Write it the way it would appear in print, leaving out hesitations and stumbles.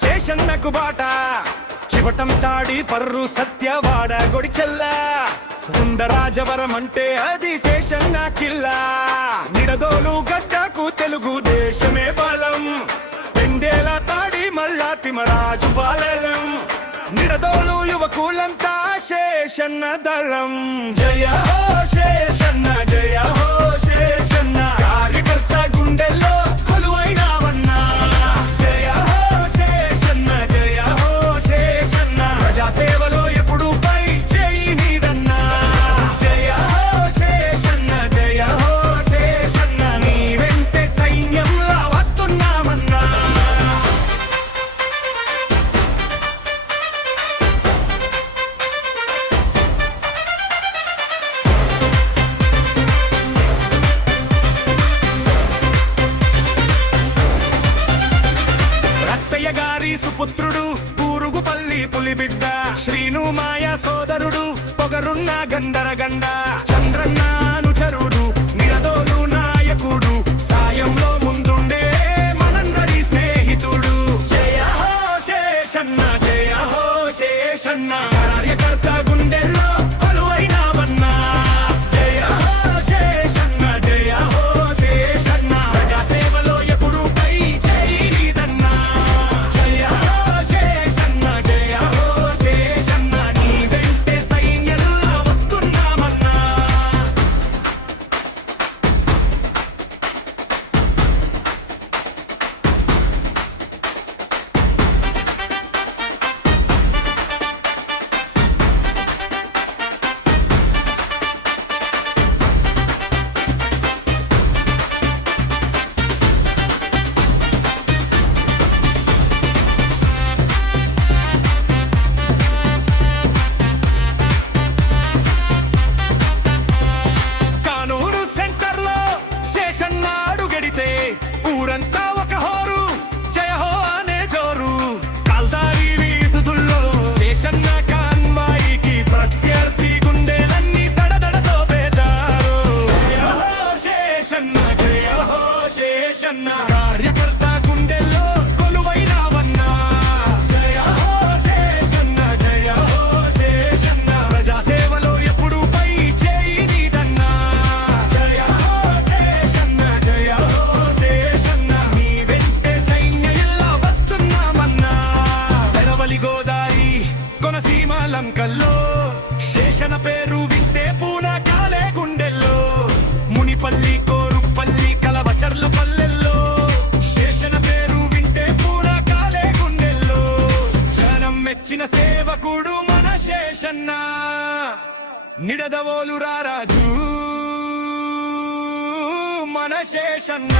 శేషన్నకు బాట చివటం తాడి పర్రు సత్యవాడ గొడిచెల్ల ఉండరాజవరం అంటే అది శేషన్న కిల్లా నిడదోలు గడ్డకు తెలుగు దేశమే బలం పెండేల తాడి మల్లా తిమరాజు బాలలం నిడదోలు యువకులంతా శేషన్న దళం జయ హో శేషన్న జయ హో శేషన్న కార్యకర్త గుండెల్లో కొలువైనావన్నా జయ హో శేషన్న జయ హో శేషన్న ప్రజా సేవలో ఎప్పుడు పై చేయి నీదన్నా జయ హో శేషన్న జయ హో శేషన్న నీ వెంటే సైన్యంలా వస్తున్నామన్నా గారి సుపుత్రుడు పూరుగుపల్లి పులిబిడ్డ శ్రీను మాయ సోదరుడు పొగరున్న గండరగండ చంద్రన్న అనుచరుడు నిడదోలు నాయకుడు సాయంలో ముందుండే మనందరి స్నేహితుడు జయ హో శేషన్న జయ హో శేషన్న కార్యకర్త గుండెల్లో కొలువైనావన్నా జయ హో శేషన్న జయ హో శేషన్న ప్రజా సేవలో ఎప్పుడు పై చేయి నీదన్నా ఊరంతా ఒక హోరు జయ హో అనే జోరు కాల్దారి వీధుల్లో శేషన్న కాన్వాయికి ప్రత్యర్థి గుండెలన్నీ దడదడతో పేచారు జయ హో శేషన్న జయ హో శేషన్న కార్యకర్త గుండెల్లో కొలువైనావన్నా జయ హో శేషన్న జయ హో శేషన్న ప్రజా సేవలో ఎప్పుడు పై చేయి నీదన్నా జయ హో శేషన్న జయ హో గోదారి కొనసీమ లంకల్లో శేషన పేరు వింటే పూనకాలే గుండెల్లో మునిపల్లి కోరుపల్లి కలవచర్ల పల్లెల్లో శేషన పేరు వింటే పూనకాలే గుండెల్లో జనం మెచ్చిన సేవకుడు మన శేషన్న నిడదవోలు రారాజు మన శేషన్న